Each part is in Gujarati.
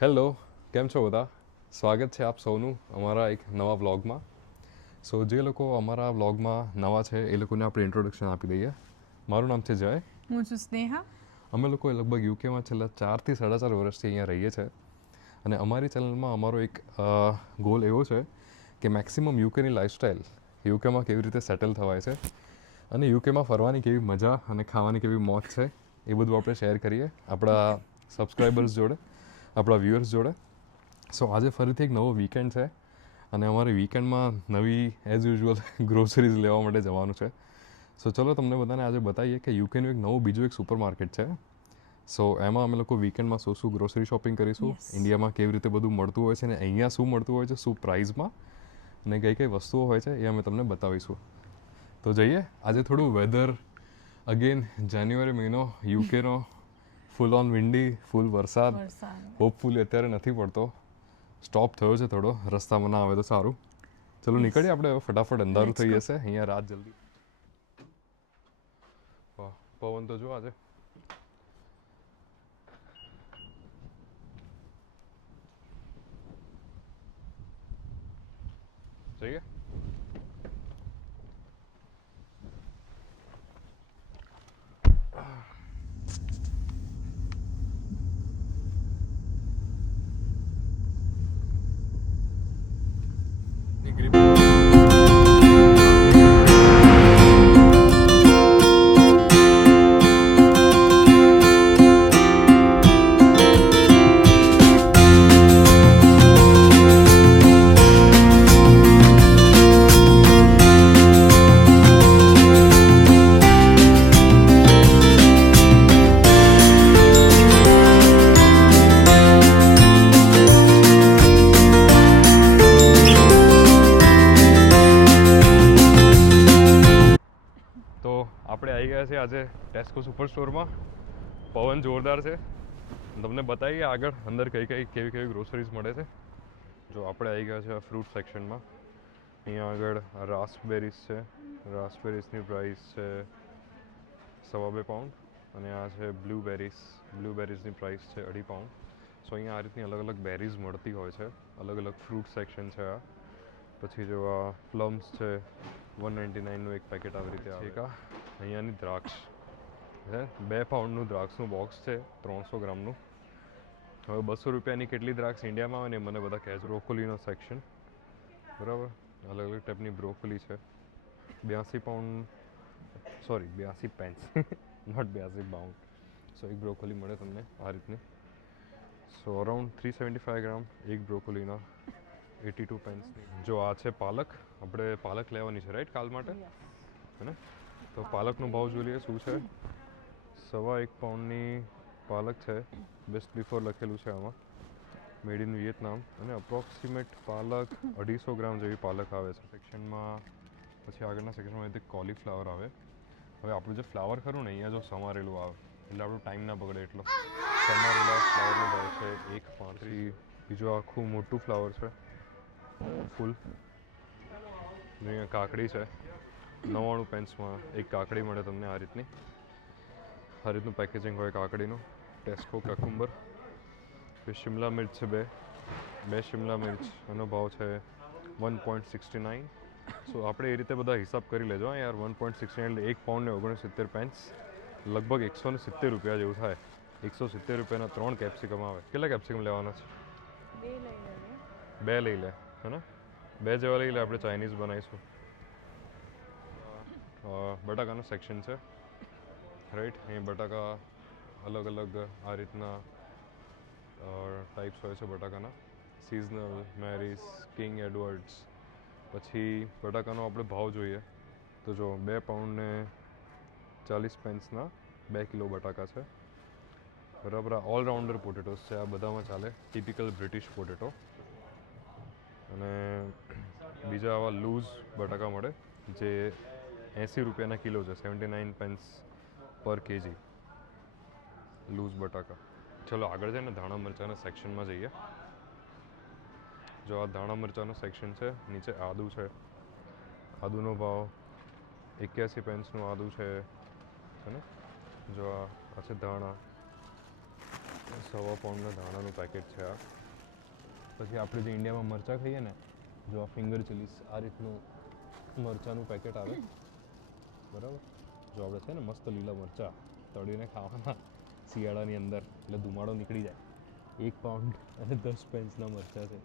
હેલો, કેમ છો બધા? સ્વાગત છે આપ સૌનું અમારા એક નવા વ્લોગમાં. સો જે લોકો અમારા વ્લોગમાં નવા છે એ લોકોને આપણે ઇન્ટ્રોડક્શન આપી દઈએ. મારું નામ છે જય. હું છું સ્નેહા. અમે લોકો લગભગ યુકેમાં છેલ્લા 4 થી 4.5 વર્ષથી અહીંયા રહીએ છીએ અને અમારી ચેનલમાં અમારો એક ગોલ એવો છે કે મેક્સિમમ યુકેની લાઈફસ્ટાઈલ, યુકેમાં કેવી રીતે સેટલ થવાય છે અને યુકેમાં ફરવાની કેવી મજા અને ખાવાની કેવી મોજ છે એ બધું આપણે શેર કરીએ આપણા સબસ્ક્રાઈબર્સ જોડે, આપણા વ્યુઅર્સ જોડે. સો આજે ફરીથી એક નવો વીકેન્ડ છે અને અમારે વીકેન્ડમાં નવી એઝ યુઝ્યુઅલ ગ્રોસરીઝ લેવા માટે જવાનું છે. સો ચલો તમને બધાને આજે બતાવીએ કે યુકેનું એક નવું બીજું એક સુપર માર્કેટ છે. સો એમાં અમે લોકો વીકેન્ડમાં શું ગ્રોસરી શોપિંગ કરીશું, Yes. ઇન્ડિયામાં કેવી રીતે બધું મળતું હોય છે ને અહીંયા શું મળતું હોય છે, શું પ્રાઇઝમાં અને કઈ કઈ વસ્તુઓ હોય છે એ અમે તમને બતાવીશું. તો જઈએ. આજે થોડું વેધર અગેન જાન્યુઆરી મહિનો યુકેનો ફૂલ ઓન વિન્ડી, ફૂલ વરસાદ. હોપફુલી અત્યારે નથી પડતો, સ્ટોપ થયો છે થોડો, રસ્તામાં ના આવે તો સારું. ચલો નીકળીએ આપણે હવે ફટાફટ, અંધારું Let's થઈ go. જશે અહીંયા રાત જલ્દી. વાહ, પવન તો જો આજે. જઈએ. તો આપણે આવી ગયા છે આજે ટેસ્કો સુપર સ્ટોરમાં. પવન જોરદાર છે. તમને બતાવીએ આગળ અંદર કઈ કઈ કેવી કેવી ગ્રોસરીઝ મળે છે. જો આપણે આવી ગયા છે ફ્રૂટ સેક્શનમાં. અહીંયા આગળ રાસ્પબેરીઝ છે. રાસ્પબેરીઝની પ્રાઇસ છે £2.25 અને આ છે બ્લૂબેરીઝ. બ્લૂબેરીઝની પ્રાઇસ છે £2.5. સો અહીંયા આ રીતની અલગ અલગ બેરીઝ મળતી હોય છે. અલગ અલગ ફ્રૂટ સેક્શન છે આ. પછી જો આ પ્લમ્સ છે, 199નું એક પેકેટ આવી રીતે આવે છે. અહીંયાની દ્રાક્ષ છે, £2 દ્રાક્ષનું બોક્સ છે 300 ગ્રામનું. હવે ₹200ની કેટલી દ્રાક્ષ ઇન્ડિયામાં આવે ને મને બધા કહે છે. બ્રોકોલીનો સેક્શન, બરાબર, અલગ અલગ ટાઈપની બ્રોકોલી છે. £82, સોરી 82 પેન્સ નોટ 82 પાઉન્ડ. સો એક બ્રોકોલી મળે તમને આ રીતની. સો અરાઉન્ડ 375 ગ્રામ એક બ્રોકોલીના 82 પેન્સની. જો આ છે પાલક. આપણે પાલક લેવાની છે રાઈટ કાલ માટે, હે ને? તો પાલકનો ભાવ જોઈ લઈએ શું છે. £1.25ની પાલક છે. બેસ્ટ બિફોર લખેલું છે આમાં, મેડ ઇન વિયેતનામ. અને અપ્રોક્સિમેટ પાલક 250 ગ્રામ જેવી પાલક આવે છે સેક્શનમાં. પછી આગળના સેક્શનમાં રીતે કોલીફ્લાવર આવે. હવે આપણું જે ફ્લાવર ખરું ને અહીંયા જો સમારેલું આવે એટલે આપણો ટાઈમ ના બગડે એટલો. સમારેલા ફ્લાવરનો ભાવ છે 1.35. બીજું આખું મોટું ફ્લાવર છે ફૂલ. અહીંયા કાકડી છે 99 પેન્સમાં એક કાકડી મળે તમને આ રીતની. આ રીતનું પેકેજિંગ હોય કાકડીનું. ટેસ્કો કકુંબર. પછી શિમલા મિર્ચ છે બે શિમલા મિર્ચ, એનો ભાવ છે 1.69. સો આપણે એ રીતે બધા હિસાબ કરી લેજો યાર. 1.69 એટલે £1.69 લગભગ 170 રૂપિયા જેવું થાય. 170 રૂપિયાના 3 કેપ્સિકમ આવે. કેટલા કેપ્સિકમ લેવાના છે? 2 લઈ લે, હે ને? 2 જેવા લઈ લે, આપણે ચાઇનીઝ બનાવીશું. બટાકાનો સેક્શન છે રાઈટ. અહીં બટાકા અલગ અલગ આ રીતના ટાઈપ્સ હોય છે બટાકાના. Seasonal, Maris, King Edwards. પછી બટાકાનો આપણે ભાવ જોઈએ તો જો £2.40ના 2 કિલો બટાકા છે, બરાબર. આ ઓલરાઉન્ડર પોટેટોસ છે, આ બધામાં ચાલે. Typical British potato. અને બીજા આવા લૂઝ બટાકા મળે જે 80 રૂપિયાના કિલો છે, 79 પેન્સ પર કેજી લૂઝ બટાકા. ચલો આગળ છે ને ધાણા મરચાંના સેક્શનમાં જઈએ. જો આ ધાણા મરચાંનો સેક્શન છે. નીચે આદુ છે. આદુનો ભાવ 81 પેન્સનું આદુ છે ને. જો આ છે ધાણા. 1.25 પાઉન્ડના ધાણાનું પેકેટ છે આ. પછી આપણે જે ઇન્ડિયામાં મરચાં ખાઈએ ને, જો આ ફિંગર ચીલીસ આ રીતનું મરચાંનું પેકેટ આવે, બરાબર. જો આપણે છે ને મસ્ત લીલા મરચાં તળીને ખાવાના શિયાળાની અંદર, એટલે ધુમાડો નીકળી જાય. 1 પાઉન્ડ અને 10 પેન્સના મરચાં છે,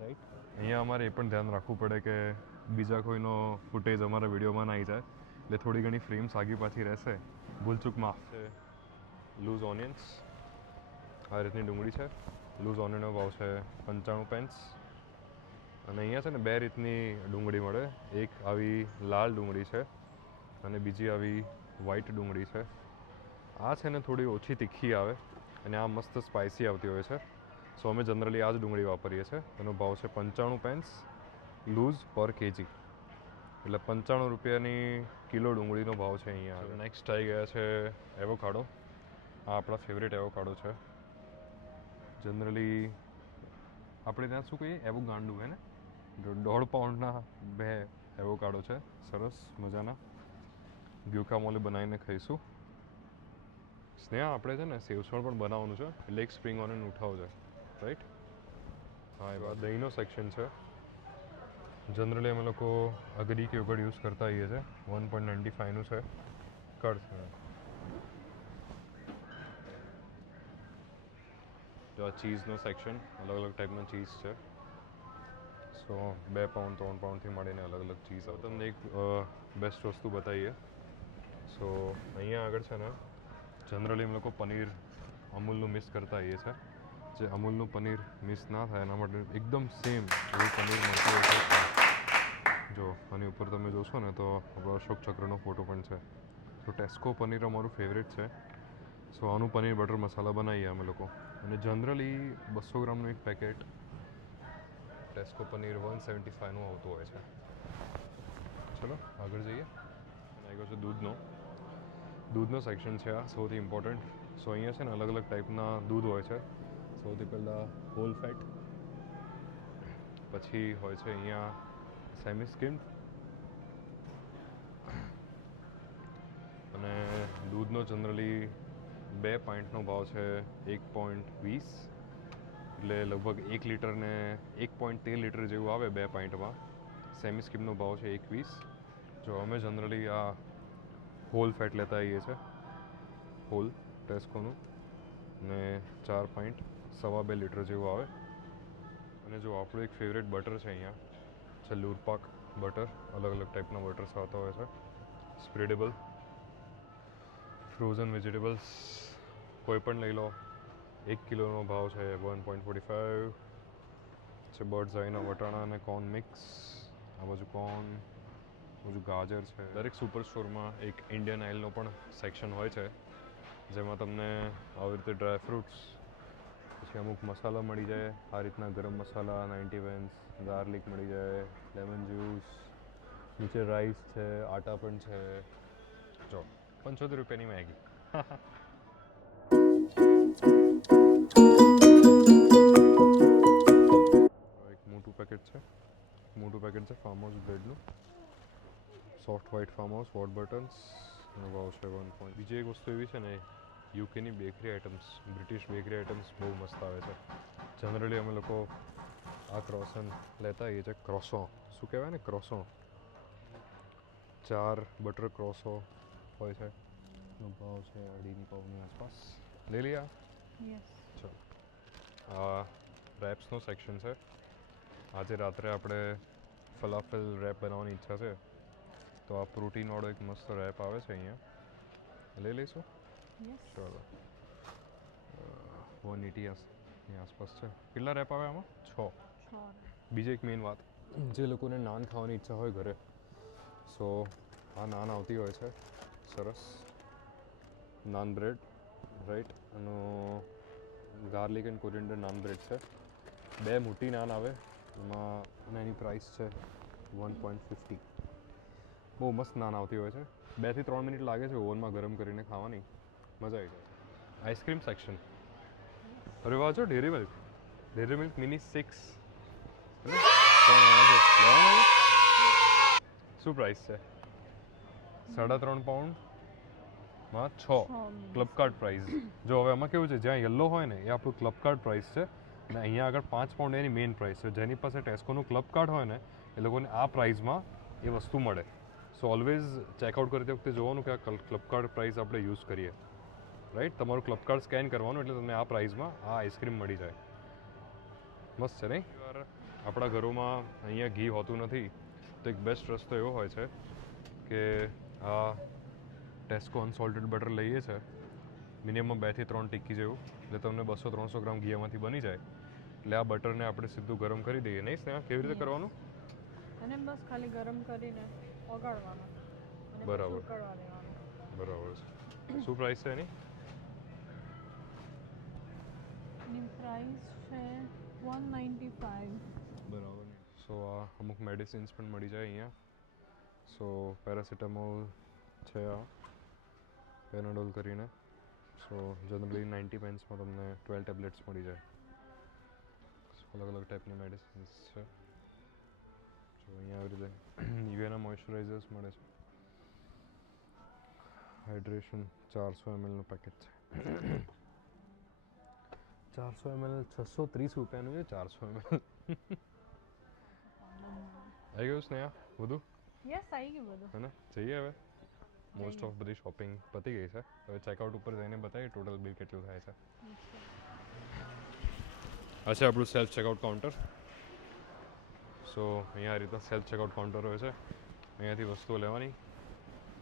રાઈટ. અહીંયા અમારે એ પણ ધ્યાન રાખવું પડે કે બીજા કોઈનો ફૂટેજ અમારા વિડીયોમાં ના આવી જાય, એટલે થોડી ઘણી ફ્રેમ્સ આગી પાછી રહેશે, ભૂલચૂક માફ છે. લૂઝ ઓનિયન્સ, આ રીતની ડુંગળી છે. લૂઝ ઓનિયનનો ભાવ છે 95 પેન્સ. અને અહીંયા છે ને 2 રીતની ડુંગળી મળે. એક આવી લાલ ડુંગળી છે અને બીજી આવી વ્હાઈટ ડુંગળી છે. આ છે ને થોડી ઓછી તીખી આવે અને આ મસ્ત સ્પાઇસી આવતી હોય છે. સો અમે જનરલી આ જ ડુંગળી વાપરીએ છીએ. એનો ભાવ છે 95 પેન્સ લૂઝ પર કેજી, એટલે 95 રૂપિયાની કિલો ડુંગળીનો ભાવ છે અહીંયા. નેક્સ્ટ આવી ગયા છે એવોકાડો. આ આપણા ફેવરેટ એવોકાડો છે. જનરલી આપણે ત્યાં શું કહીએ, એવો ગાંડું હે ને. 1.5 પાઉન્ડના 2 એવોકાડો છે, સરસ મજાના. ગ્યુકામોલે બનાવીને ખાઈશું. સ્નેહા, આપણે છે ને સેવસણ પણ બનાવવાનું છે, એટલે એક સ્પ્રિંગ ઓનિયન ઉઠાવજો, રાઈટ. હા, એ વાત. દહીંનો સેક્શન છે. જનરલી અમે લોકો આ ગ્રીક યોગર્ટ યુઝ કરતા હોઈએ છીએ. 1.95નું છે. કર જો આ ચીઝનો સેક્શન, અલગ અલગ ટાઈપના ચીઝ છે. સો 2 પાઉન્ડ 3 પાઉન્ડથી મળીને અલગ અલગ ચીઝ આવે. તમને એક બેસ્ટ વસ્તુ બતાવીએ. સો અહીંયા આગળ છે ને જનરલી અમે લોકો પનીર અમૂલનું મિક્સ કરતા હોઈએ છીએ. જે અમૂલનું પનીર મિક્સ ના થાય એના માટે એકદમ સેમ એવું પનીર મળતું હોય છે. જો આની ઉપર તમે જોશો ને તો આપણો અશોક ચક્રનો ફોટો પણ છે. તો ટેસ્કો પનીર અમારું ફેવરેટ છે. સો આનું પનીર બટર મસાલા બનાવીએ અમે લોકો. અને જનરલી 200 ગ્રામનું એક પેકેટ ટેસ્કો પનીર 175નું આવતું હોય છે. ચલો આગળ જઈએ. આવી ગયો છે દૂધનો સેક્શન છે આ, સૌથી ઇમ્પોર્ટન્ટ. સો અહીંયા છે ને અલગ અલગ ટાઈપના દૂધ હોય છે. સૌથી પહેલાં હોલ ફેટ, પછી હોય છે અહીંયા સેમી સ્કિમ્ડ, અને દૂધનો જનરલી 2 પાઇન્ટનો ભાવ છે 1.20, એટલે લગભગ 1 લીટરને 1.13 લીટર જેવું આવે 2 પાઇન્ટમાં. સેમી સ્કિમનો ભાવ છે 1.20. જો અમે જનરલી આ હોલ ફેટ લેતા આવીએ છીએ, હોલ ટેસ્કોનું, ને 4 પાઇન્ટ 2.25 લીટર જેવું આવે. અને જો આપણું એક ફેવરેટ બટર છે અહીંયા છે લૂરપાક બટર. અલગ અલગ ટાઈપના બટર્સ આવતા હોય છે. સ્પ્રેડેબલ ફ્રોઝન વેજીટેબલ્સ કોઈ પણ લઈ લો. 1 કિલોનો ભાવ છે 1.45 છે. બર્ડ્સ આઈના વટાણા અને કોર્ન મિક્સ. આ બાજુ કોર્ન, આ બાજુ ગાજર છે. દરેક સુપર સ્ટોરમાં એક ઇન્ડિયન આઇલનો પણ સેક્શન હોય છે, જેમાં તમને આવી રીતે ડ્રાય ફ્રૂટ્સ, પછી અમુક મસાલા મળી જાય. આ રીતના ગરમ મસાલા 90 પેન્સ, ગાર્લિક મળી જાય, લેમન જ્યુસ, નીચે રાઈસ છે, આટા પણ છે. જો 75 રૂપિયાની મેગી. એક મોટું પેકેટ છે ફાર્મ હાઉસ બ્રેડનું. Soft white farmhouse what buttons. એનો ભાવ છે 1 પોઈન્ટ. બીજી એક વસ્તુ એવી છે ને, યુકેની bakery items, British bakery items બહુ મસ્ત આવે છે. જનરલી અમે લોકો આ ક્રોસન લેતા હોઈએ છીએ. ક્રોસો શું કહેવાય ને, ક્રોસો 4 બટર ક્રોસો હોય છે. એનો ભાવ છે 2.5 પાઉની આસપાસ. લઈ લઈએ આ. ચલો, આ રેપ્સનો સેક્શન છે. આજે રાત્રે આપણે ફલાફેલ રેપ બનાવવાની ઈચ્છા છે, તો આ પ્રોટીનવાળો એક મસ્ત રેપ આવે છે અહીંયા, લઈ લઈશું. ચલો 180 આસપાસ છે. કેટલા રેપ આવે આમાં? 6. બીજી એક મેઇન વાત, જે લોકોને નાન ખાવાની ઈચ્છા હોય ઘરે, સો આ નાન આવતી હોય છે સરસ. Naan bread, right. એનો garlic and coriander naan bread છે. 2 મોટી નાન આવે એમાં, અને એની પ્રાઇસ છે 1.50. બહુ મસ્ત નાન આવતી હોય છે. 2 થી 3 મિનિટ લાગે છે ઓવનમાં ગરમ કરીને ખાવાની, મજા આવી જાય. Ice cream section. અરે વાહ, જો ડેરી મિલ્ક મિની 6. શું પ્રાઇસ છે? 3.5 પાઉન્ડ માં 6 ક્લબ કાર્ડ પ્રાઇસ. જો હવે આમાં કેવું છે, જ્યાં યલો હોય ને એ આપણું ક્લબ કાર્ડ પ્રાઇસ છે અને અહીંયા આગળ 5 પાઉન્ડ એની મેઇન પ્રાઇસ છે. જેની પાસે ટેસ્કોનું ક્લબ કાર્ડ હોય ને એ લોકોને આ પ્રાઇસમાં એ વસ્તુ મળે. સો ઓલવેઝ ચેકઆઉટ કરતી વખતે જોવાનું કે આ ક્લબ કાર્ડ પ્રાઇસ આપણે યુઝ કરીએ, રાઈટ. તમારું ક્લબ કાર્ડ સ્કેન કરવાનું એટલે તમને આ પ્રાઇસમાં આ આઈસ્ક્રીમ મળી જાય. મસ્ત છે નહીં? આપણા ઘરોમાં અહીંયા ઘી હોતું નથી તો એક બેસ્ટ રસ્તો એવો હોય છે કે આ ટેસ્કો અનસોલ્ટેડ બટર લઈએ છે, મિનિમમ 2 થી 3 ટિક્કી જેવું, એટલે તમને 200-300 ગ્રામ ઘી એમાંથી બની જાય. એટલે આ બટરને આપણે સીધું ગરમ કરી દઈએ. નહીં સ્નેહા, કેવી રીતે કરવાનું? અને બસ ખાલી ગરમ કરીને ઓગાળવાનું અને બરાબર. ઉકળવા દેવાનું. બરાબર છે. શું પ્રાઇસ છે એની? એની પ્રાઇસ છે 195. બરાબર. સો આ અમુક મેડિસિન્સ પણ મળી જાય અહીંયા. સો પેરાસિટામોલ છે, આ પેનાડોલ કરીને. સો જનરલી 90 પેન્સમાં તમને 12 ટેબ્લેટ્સ મળી જાય. અલગ અલગ ટાઈપની મેડિસિન્સ છે. જો અહીંયા આવી રીતે નિવેના મોઇશ્ચરાઇઝર્સ મળે છે. હાઇડ્રેશન 400 mlનું પેકેટ છે. 400 ml 630 રૂપિયાનું છે. 400 ml આવી ગયું સ્નેહા બધું? યસ, આવી ગયું બધું. હે ને? જઈએ હવે. મોસ્ટ ઓફ બધી શોપિંગ પતી ગઈ છે. હવે ચેકઆઉટ ઉપર જઈને બતાવીએ ટોટલ બિલ કેટલું થાય છે. આ છે આપણું સેલ્ફ ચેકઆઉટ કાઉન્ટર. સો અહીંયા આ રીતના સેલ્ફ ચેકઆઉટ કાઉન્ટર હોય છે. અહીંયાથી વસ્તુઓ લેવાની,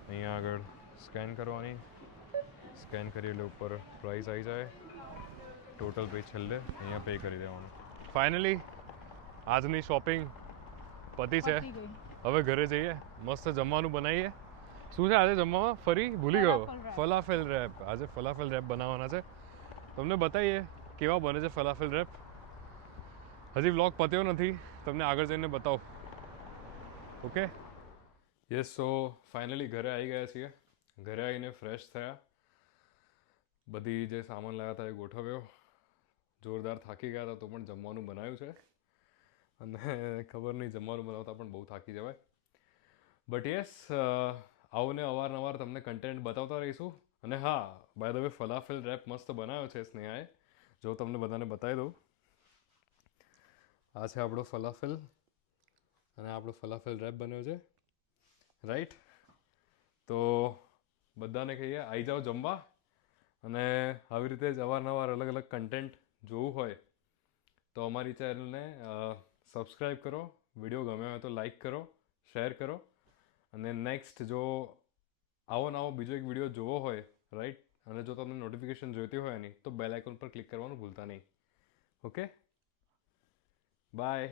અહીંયા આગળ સ્કેન કરવાની, સ્કેન કરી એટલે ઉપર પ્રાઇસ આવી જાય, ટોટલ પે છેલ્લે અહીંયા પે કરી દેવાનું. ફાઇનલી આજની શોપિંગ પતી છે. પતી ગઈ. હવે ઘરે જઈએ, મસ્ત જમવાનું બનાવીએ. શું છે આજે જમવામાં? ફરી ભૂલી ગયો. ફલાફેલ રેપ. આજે ફલાફેલ રેપ બનાવવાના છે. તમને બતાવીએ કેવા બને છે ફલાફેલ રેપ. હજી વ્લોગ પત્યો નથી, તમને આગળ જઈને બતાવો. ઓકે. યસ, સો ફાઇનલી ઘરે આવી ગયા છીએ. ઘરે આવીને ફ્રેશ થયા, બધી જે સામાન લાવ્યા હતા એ ગોઠવ્યો. જોરદાર થાકી ગયા હતા તો પણ જમવાનું બનાવ્યું છે. અને ખબર નહીં, જમવાનું બનાવતા પણ બહુ થાકી જવાય. બટ યસ, આવું ને અવારનવાર તમને કન્ટેન્ટ બતાવતા રહીશું. અને હા, બાય ધ વે ફલાફેલ રેપ મસ્ત બનાવ્યો છે સ્નેહાએ. જો તમને બધાને બતાવી દઉં, આ છે આપણો ફલાફેલ અને આપણો ફલાફેલ રેપ બન્યો છે, રાઈટ. તો બધાને કહીએ આવી જાઓ જમવા. અને આવી રીતે જ અવારનવાર અલગ અલગ કન્ટેન્ટ જોવું હોય તો અમારી ચેનલને સબસ્ક્રાઈબ કરો. વિડીયો ગમ્યો હોય તો લાઈક કરો, શેર કરો. અને નેક્સ્ટ જો આવો નવો બીજો એક વિડીયો જોવો હોય, રાઈટ, અને જો તમને નોટિફિકેશન જોઈતી હોય એની, તો બેલ આઇકોન પર ક્લિક કરવાનું ભૂલતા નહીં. Okay, by.